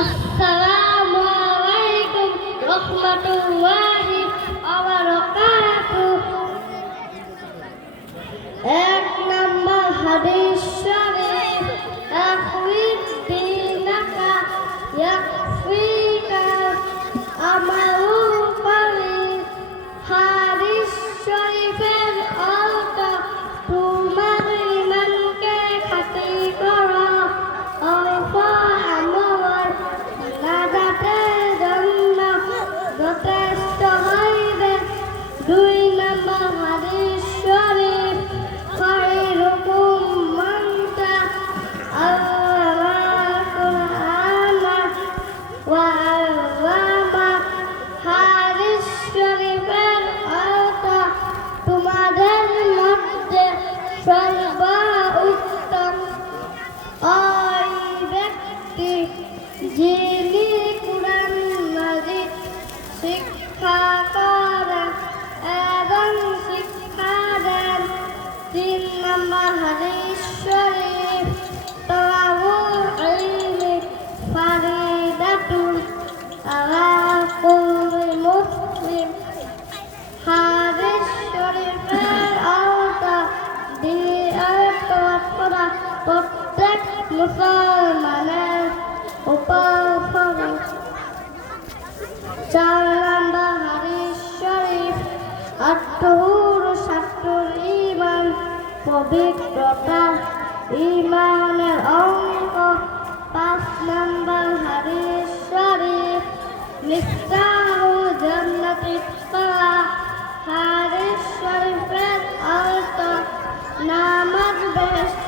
আসসালামু আলাইকুম রহমাতুল্লাহি ওয়া বারাকাতুহু। এক নম্বর হাদিস শরীফ, আখরিজ দীনাকা ইয়াকফিকা আমালু কলিল। হাদিস শরীফের অর্থ, তোমার ঈমানকে খাঁটি করো, অল্প আমল নাজাতের জন্য যথেষ্ট হইবে। দুই নম্বর হাদিস শরীফ, খায়রুকুম মান তাআল্লামাল কুরআনা ওয়া আল্লামা। হাদিস শরীফের অর্থ, তোমাদের মধ্যে সর্বোত্তম ওই ব্যক্তি যিনি কুরআন মাজিদ শিক্ষা করেন এবং শিক্ষা দেন। তিন নম্বর হাদিস শরীফ, তালাবুল ইলমি ফারিদাতুন আলা কুল্লি মুসলিম। হাদিস শরীফের অর্থ, দ্বীনের তওয়াক্কুল করা প্রত্যেক মুসলমানের উপর ফরজ। চার নম্বর হাদিস শরীফ, আত-তাহুর শাতরুল ঈমান। পবিত্রতা ঈমানের অঙ্গ। পাঁচ নম্বর হাদিস শরীফ, মিফতাহুল জান্নাতিস সালাহ। হাদিস শরীফের অর্থ, নামাজ বেহেশতের